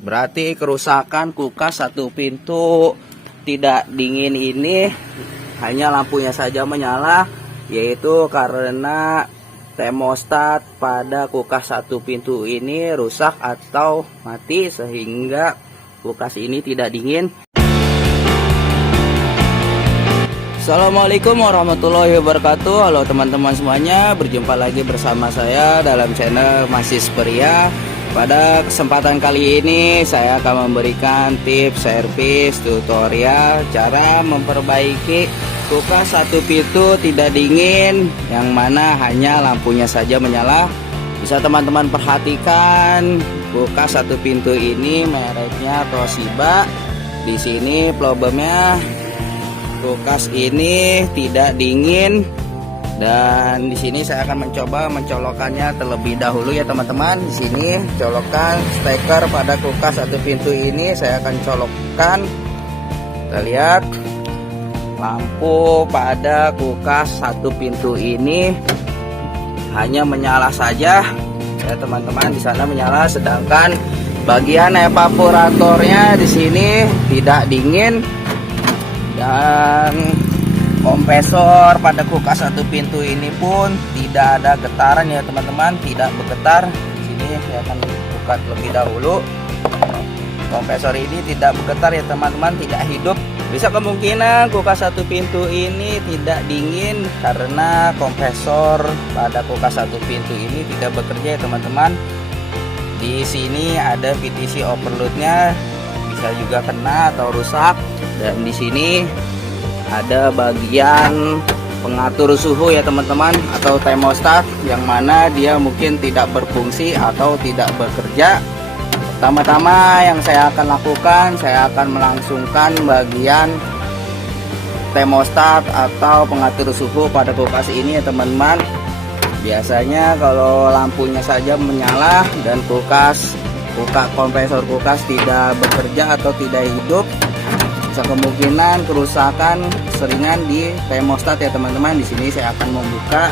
Berarti kerusakan kulkas satu pintu tidak dingin ini hanya lampunya saja menyala, yaitu karena termostat pada kulkas satu pintu ini rusak atau mati sehingga kulkas ini tidak dingin. Assalamualaikum warahmatullahi wabarakatuh. Halo teman-teman semuanya, berjumpa lagi bersama saya dalam channel Masis Pria. Pada kesempatan kali ini saya akan memberikan tips servis tutorial cara memperbaiki kulkas satu pintu tidak dingin yang mana hanya lampunya saja menyala. Bisa teman-teman perhatikan kulkas satu pintu ini mereknya Toshiba. Di sini problemnya kulkas ini tidak dingin. Dan di sini saya akan mencoba mencolokkannya terlebih dahulu ya teman-teman. Di sini colokan steker pada kulkas satu pintu ini saya akan colokkan. Kita lihat lampu pada kulkas satu pintu ini hanya menyala saja ya teman-teman. Di sana menyala, sedangkan bagian evaporatornya di sini tidak dingin. Dan kompresor pada kulkas satu pintu ini pun tidak ada getaran ya teman-teman, tidak bergetar. Di sini saya akan buka terlebih dahulu. Kompresor ini tidak bergetar ya teman-teman, tidak hidup. Bisa kemungkinan kulkas satu pintu ini tidak dingin karena kompresor pada kulkas satu pintu ini tidak bekerja ya teman-teman. Di sini ada PTC overloadnya, bisa juga kena atau rusak. Dan di sini ada bagian pengatur suhu ya teman-teman, atau termostat yang mana dia mungkin tidak berfungsi atau tidak bekerja. Pertama-tama yang saya akan lakukan, saya akan melangsungkan bagian termostat atau pengatur suhu pada kulkas ini ya teman-teman. Biasanya kalau lampunya saja menyala dan kompresor kulkas tidak bekerja atau tidak hidup, bisa kemungkinan kerusakan seringan di termostat ya teman-teman. Di sini saya akan membuka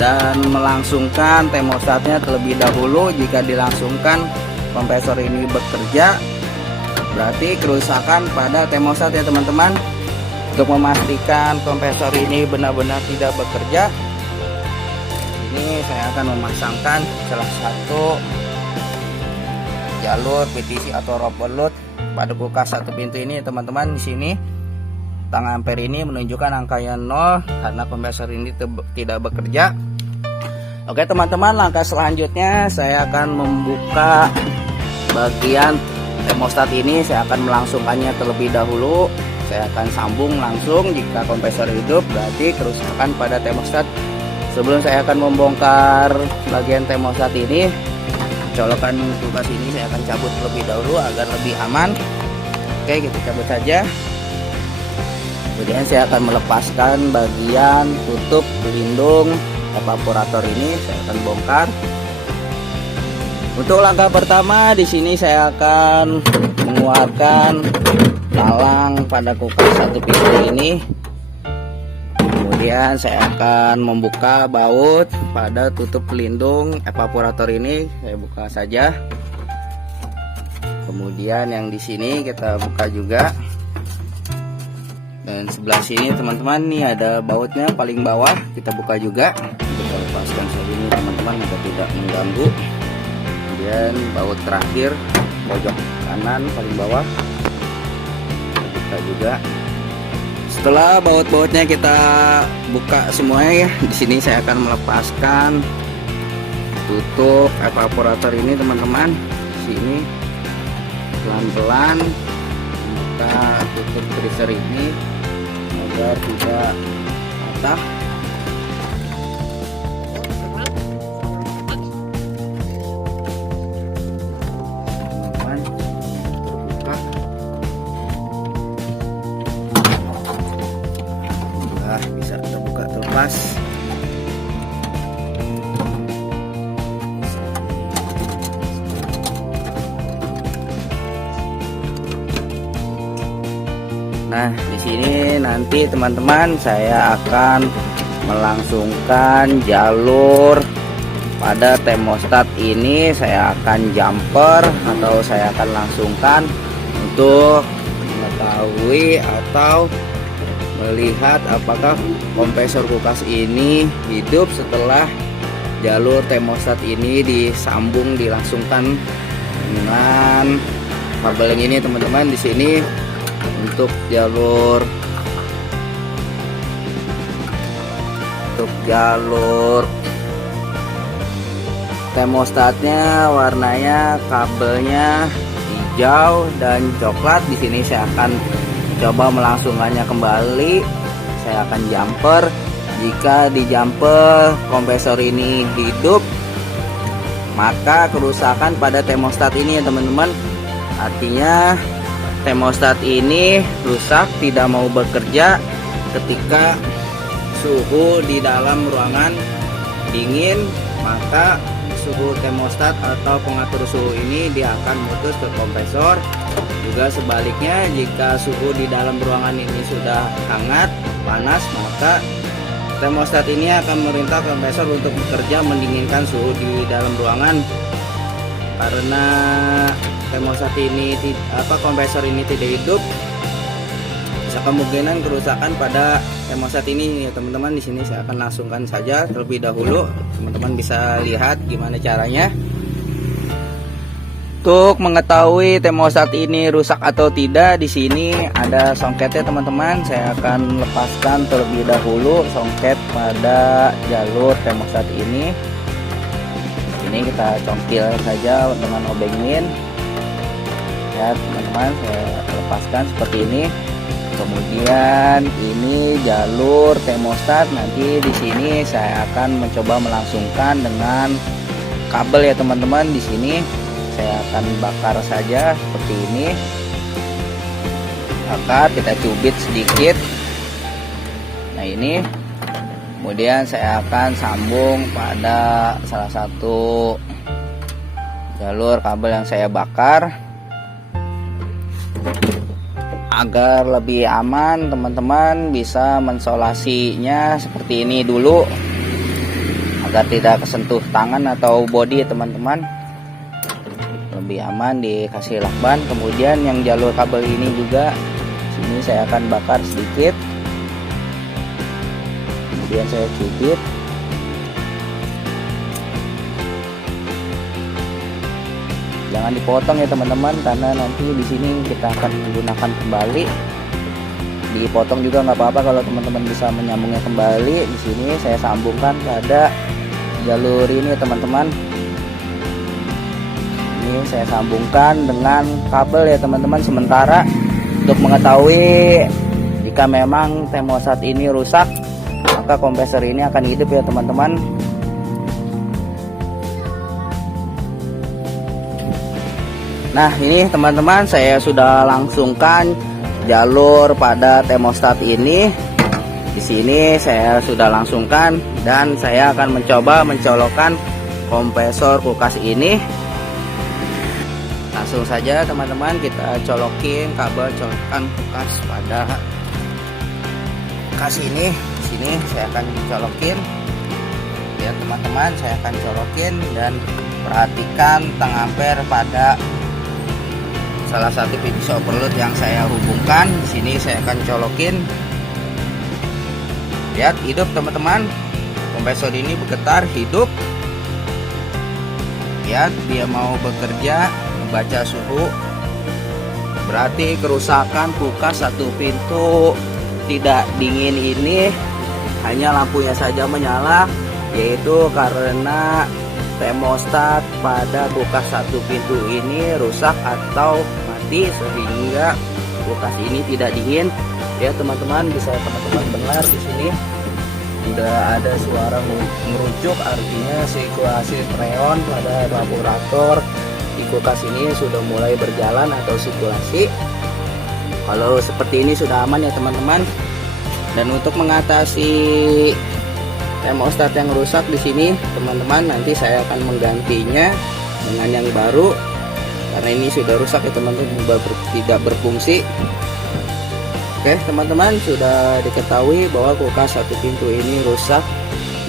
dan melangsungkan termostatnya terlebih dahulu. Jika dilangsungkan kompresor ini bekerja, berarti kerusakan pada termostat ya teman-teman. Untuk memastikan kompresor ini benar-benar tidak bekerja, ini saya akan memasangkan salah satu jalur PTC atau overload pada kulkas satu pintu ini teman-teman. Di sini tang ampere ini menunjukkan angkanya 0 karena kompresor ini tidak bekerja. Oke teman-teman, langkah selanjutnya saya akan membuka bagian termostat ini. Saya akan melangsungkannya terlebih dahulu. Saya akan sambung langsung. Jika kompresor hidup berarti kerusakan pada termostat. Sebelum saya akan membongkar bagian termostat ini, colokan kulkas ini saya akan cabut terlebih dahulu agar lebih aman. Oke, kita cabut saja. Kemudian saya akan melepaskan bagian tutup pelindung evaporator ini, saya akan bongkar. Untuk langkah pertama di sini saya akan mengeluarkan talang pada kulkas satu pintu ini. Kemudian saya akan membuka baut pada tutup pelindung evaporator ini, saya buka saja. Kemudian yang di sini kita buka juga. Dan sebelah sini teman-teman, nih ada bautnya paling bawah, kita buka juga. Kita lepaskan saja ini teman-teman agar tidak mengganggu. Kemudian baut terakhir pojok kanan paling bawah, kita buka juga. Setelah baut-bautnya kita buka semuanya ya, di sini saya akan melepaskan tutup evaporator ini teman-teman. Di sini pelan-pelan buka tutup freezer ini agar tidak patah. Bisa terbuka terlepas. Nah, di sini nanti teman-teman saya akan melangsungkan jalur pada termostat ini saya akan jumper atau saya akan langsungkan untuk mengetahui atau melihat apakah kompresor kulkas ini hidup setelah jalur termostat ini dilangsungkan dengan kabel yang ini teman-teman. Di sini untuk jalur termostatnya warnanya kabelnya hijau dan coklat. Di sini saya akan coba melangsungkannya kembali. Saya akan jumper. Jika di jumper kompresor ini hidup, maka kerusakan pada termostat ini ya teman-teman. Artinya termostat ini rusak, tidak mau bekerja ketika suhu di dalam ruangan dingin, maka suhu termostat atau pengatur suhu ini dia akan mutus ke kompresor. Juga sebaliknya, jika suhu di dalam ruangan ini sudah hangat, panas, maka termostat ini akan memerintah kompresor untuk bekerja mendinginkan suhu di dalam ruangan. Karena termostat ini kompresor ini tidak hidup, bisa kemungkinan kerusakan pada termostat ini ya teman-teman. Di sini saya akan langsungkan saja terlebih dahulu, teman-teman bisa lihat gimana caranya. Untuk mengetahui termostat ini rusak atau tidak, di sini ada songketnya teman-teman. Saya akan lepaskan terlebih dahulu songket pada jalur termostat ini. Ini kita congkil saja dengan obeng-min. Ya teman-teman, saya lepaskan seperti ini. Kemudian ini jalur termostat. Nanti di sini saya akan mencoba melangsungkan dengan kabel ya teman-teman. Di sini saya akan bakar saja seperti ini. Bakar, kita cubit sedikit. Nah ini. Kemudian saya akan sambung pada salah satu jalur kabel yang saya bakar. Agar lebih aman, teman-teman bisa mensolasinya seperti ini dulu agar tidak kesentuh tangan atau bodi teman-teman. Lebih aman dikasih lakban. Kemudian yang jalur kabel ini juga sini saya akan bakar sedikit. Kemudian saya cubit. Jangan dipotong ya teman-teman, karena nanti di sini kita akan menggunakan kembali. Dipotong juga nggak apa-apa kalau teman-teman bisa menyambungnya kembali. Di sini saya sambungkan pada jalur ini teman-teman. Ini saya sambungkan dengan kabel ya teman-teman sementara, untuk mengetahui jika memang termostat ini rusak, maka kompresor ini akan hidup ya teman-teman. Nah ini teman-teman, saya sudah langsungkan jalur pada termostat ini. Di sini saya sudah langsungkan dan saya akan mencoba mencolokkan kompresor kulkas ini. Langsung saja teman-teman, kita colokin kabel colokan kulkas pada kulkas ini. Di sini saya akan colokin. Ya teman-teman, saya akan colokin dan perhatikan tang ampere pada salah satu pintu overload yang saya hubungkan. Di sini saya akan colokin. Lihat, hidup teman-teman. Kompresor ini bergetar, hidup. Lihat, dia mau bekerja, membaca suhu. Berarti kerusakan kulkas satu pintu tidak dingin ini hanya lampunya saja menyala, yaitu karena termostat pada kulkas satu pintu ini rusak atau mati sehingga kulkas ini tidak dingin. Ya teman-teman, bisa teman-teman dengar di sini udah ada suara merucuk, artinya sirkulasi freon pada evaporator di kulkas ini sudah mulai berjalan atau sirkulasi. Kalau seperti ini sudah aman ya teman-teman. Dan untuk mengatasi termostat yang rusak di sini teman-teman, nanti saya akan menggantinya dengan yang baru karena ini sudah rusak ya teman-teman, tidak berfungsi. Oke teman-teman, sudah diketahui bahwa kulkas satu pintu ini rusak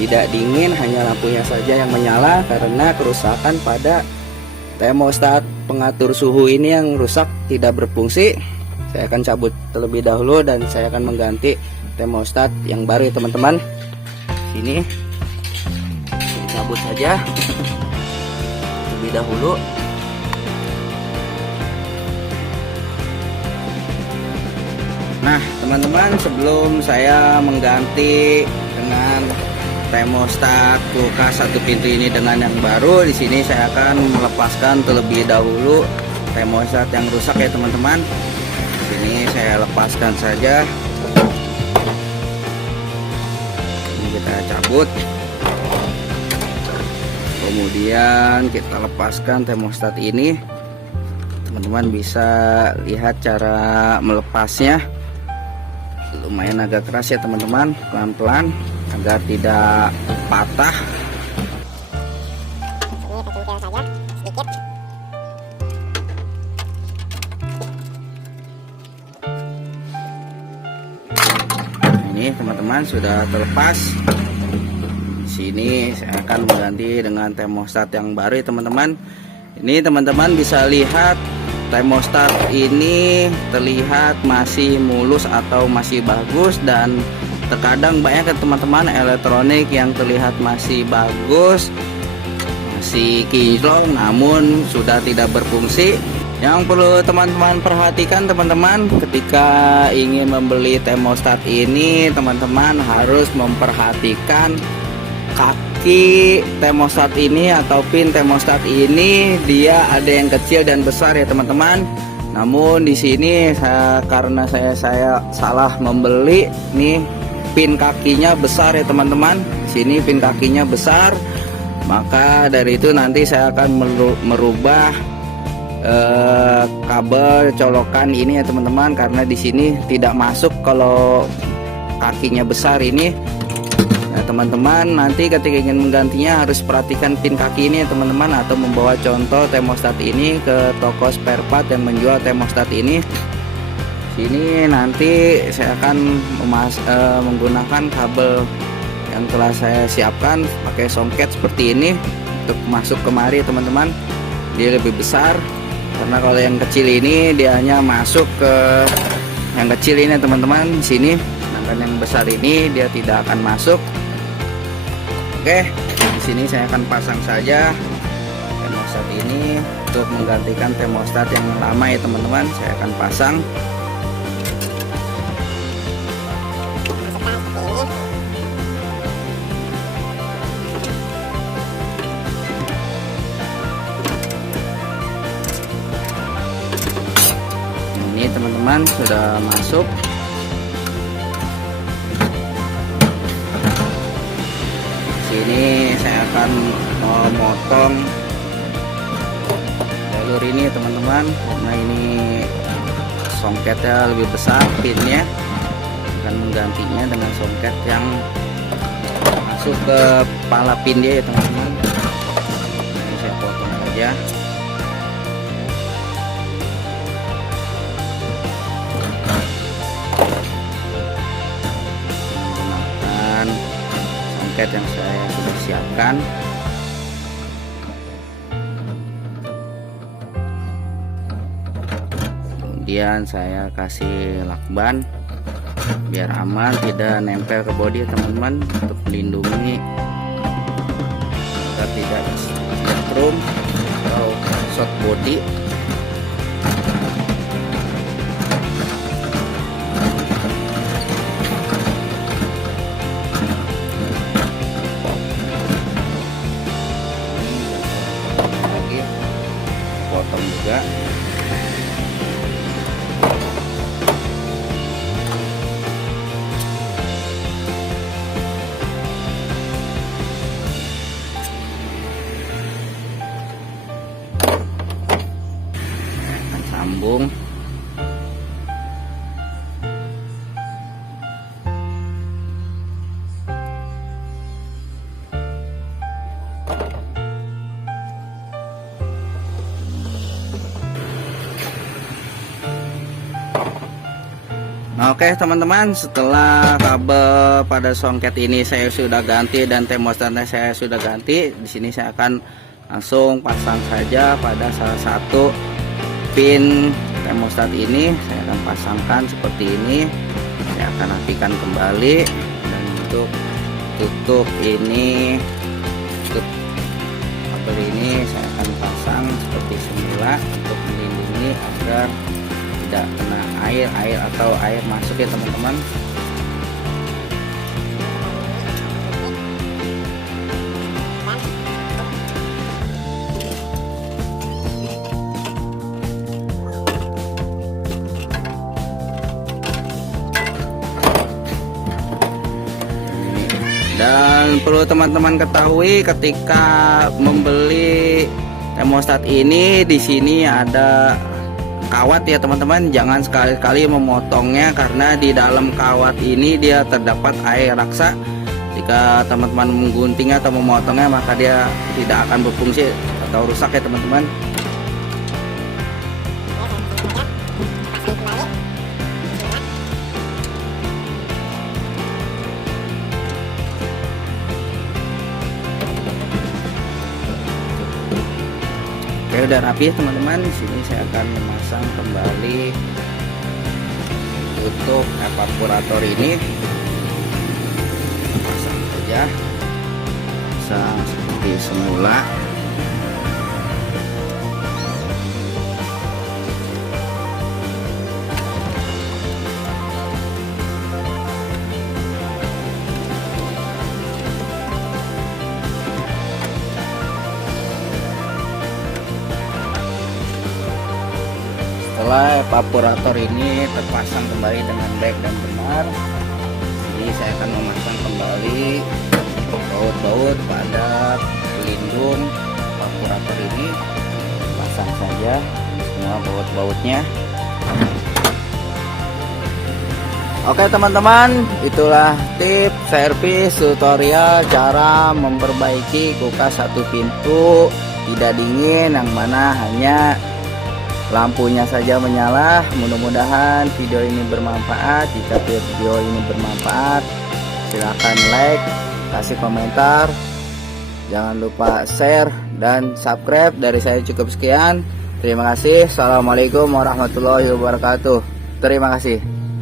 tidak dingin, hanya lampunya saja yang menyala karena kerusakan pada termostat pengatur suhu ini yang rusak, tidak berfungsi. Saya akan cabut terlebih dahulu dan saya akan mengganti termostat yang baru ya teman-teman. Sini cabut saja terlebih dahulu. Nah teman-teman, sebelum saya mengganti dengan termostat kulkas satu pintu ini dengan yang baru, di sini saya akan melepaskan terlebih dahulu termostat yang rusak ya teman-teman. Sini saya lepaskan saja. Ini kita cabut. Kemudian kita lepaskan termostat ini. Teman-teman bisa lihat cara melepasnya. Lumayan agak keras ya teman-teman, pelan-pelan agar tidak patah. Ini teman-teman sudah terlepas. Sini saya akan mengganti dengan termostat yang baru ya teman-teman. Ini teman-teman bisa lihat termostat ini terlihat masih mulus atau masih bagus, dan terkadang banyak kan teman-teman elektronik yang terlihat masih bagus, masih kinclong, namun sudah tidak berfungsi. Yang perlu teman-teman perhatikan teman-teman, ketika ingin membeli termostat ini, teman-teman harus memperhatikan kaki termostat ini atau pin termostat ini, dia ada yang kecil dan besar ya teman-teman. Namun di sini karena saya salah membeli nih, pin kakinya besar ya teman-teman. Sini pin kakinya besar, maka dari itu nanti saya akan merubah kabel colokan ini ya teman-teman, karena di sini tidak masuk kalau kakinya besar ini. Nah teman-teman, nanti ketika ingin menggantinya harus perhatikan pin kaki ini ya teman-teman, atau membawa contoh termostat ini ke toko spare part yang menjual termostat ini. Sini nanti saya akan menggunakan kabel yang telah saya siapkan pakai songket seperti ini untuk masuk kemari teman-teman. Dia lebih besar, karena kalau yang kecil ini dia hanya masuk ke yang kecil ini teman-teman di sini, sedangkan yang besar ini dia tidak akan masuk. Oke, di sini saya akan pasang saja termostat ini untuk menggantikan termostat yang lama ya teman-teman. Saya akan pasang. Ini teman-teman sudah masuk. Sini saya akan memotong jalur ini teman-teman, karena ini songketnya lebih besar, pinnya akan menggantinya dengan songket yang masuk ke kepala pin dia ya teman-teman. Ini saya potong aja. Menggunakan songket yang saya sudah siapkan. Kemudian saya kasih lakban biar aman, tidak nempel ke bodi teman-teman, untuk melindungi agar tidak setrum atau short body. Potong juga. Sambung. Oke teman-teman, setelah kabel pada songket ini saya sudah ganti dan termostatnya saya sudah ganti. Di sini saya akan langsung pasang saja pada salah satu pin termostat ini. Saya akan pasangkan seperti ini. Saya akan rapikan kembali, dan untuk tutup ini, tutup kabel ini saya akan pasang seperti semula untuk melindungi agar tidak kena air atau air masuk ya teman-teman. Dan perlu teman-teman ketahui, ketika membeli termostat ini, di sini ada kawat ya teman-teman. Jangan sekali-kali memotongnya, karena di dalam kawat ini dia terdapat air raksa. Jika teman-teman mengguntingnya atau memotongnya, maka dia tidak akan berfungsi atau rusak ya teman-teman. Oke, udah rapi ya teman-teman. Di sini saya akan memasang kembali tutup evaporator ini. Pasang saja, pasang seperti semula. Setelah evaporator ini terpasang kembali dengan baik dan benar, jadi saya akan memasang kembali baut-baut pada pelindung evaporator ini. Pasang saja semua baut-bautnya. Oke teman-teman, itulah tips servis tutorial cara memperbaiki kulkas satu pintu tidak dingin, yang mana hanya lampunya saja menyala. Mudah-mudahan video ini bermanfaat. Jika video ini bermanfaat, silahkan like, kasih komentar, jangan lupa share dan subscribe. Dari saya cukup sekian. Terima kasih. Assalamualaikum warahmatullahi wabarakatuh. Terima kasih.